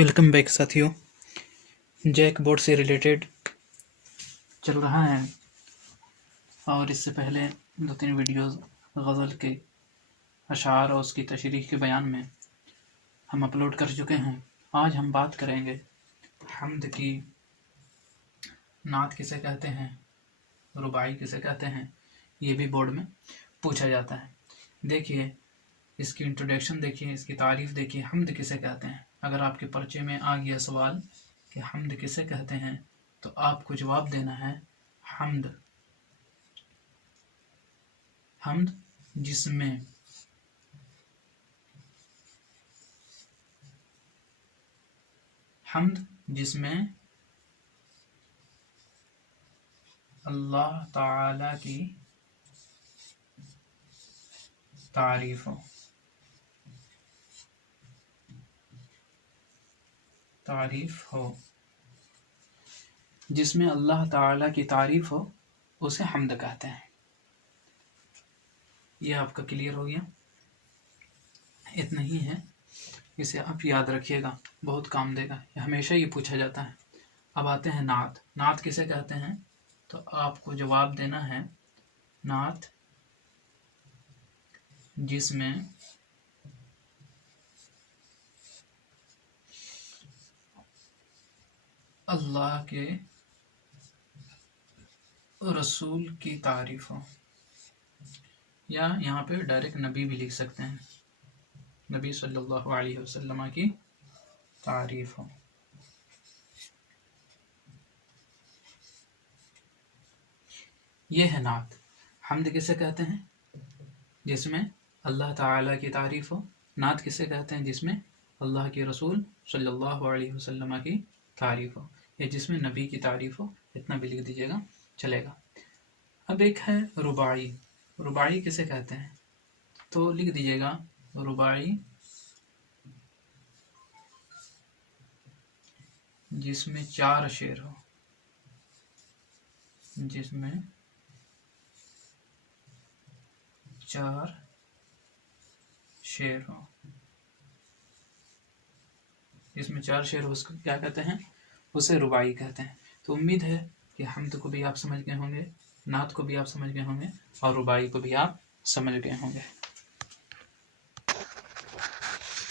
Welcome back साथियों। JAC board से related चल रहा है और इससे पहले 2-3 वीडियोस गज़ल के अशार और उसकी तशरीह के बयान में हम अपलोड कर चुके हैं। आज हम बात करेंगे हम्द की। नात किसे कहते हैं, रुबाई किसे कहते हैं, ये भी बोर्ड में पूछा जाता है। देखिए इसकी इंट्रोडक्शन देखिए, इसकी तारीफ़ देखिए। हम्द किसे कहते हैं? अगर आपके पर्चे में आ गया सवाल कि हम्द किसे कहते हैं तो आपको जवाब देना है हम्द हम्द जिसमें अल्लाह ताला की तारीफ हो, जिसमें अल्लाह ताला की तारीफ हो उसे हम्द कहते हैं। यह आपका क्लियर हो गया। इतना ही है, इसे आप याद रखिएगा, बहुत काम देगा, हमेशा ये पूछा जाता है। अब आते हैं नात। नात किसे कहते हैं तो आपको जवाब देना है नात जिसमें अल्लाह के रसूल की तारीफ हो, या यहाँ पे डायरेक्ट नबी भी लिख सकते हैं, नबी सल्लल्लाहु अलैहि वसल्लम की तारीफ हो। यह है नात। हम्द किसे कहते हैं? जिसमें अल्लाह ताला की तारीफ हो। नात किसे कहते हैं? जिसमें अल्लाह के रसूल सल्लल्लाहु अलैहि वसल्लम की तारीफ हो, या जिसमें नबी की तारीफ हो। इतना भी लिख दीजिएगा, चलेगा। अब एक है रुबाई। रुबाई किसे कहते हैं तो लिख दीजिएगा रुबाई जिसमें 4 शेर हो, जिसमें 4 शेर हो, जिसमें 4 शेर हो, उसको क्या कहते हैं? उसे रुबाई कहते हैं। तो उम्मीद है कि हम्द को भी आप समझ गए होंगे, नात को भी आप समझ गए होंगे और रुबाई को भी आप समझ गए होंगे।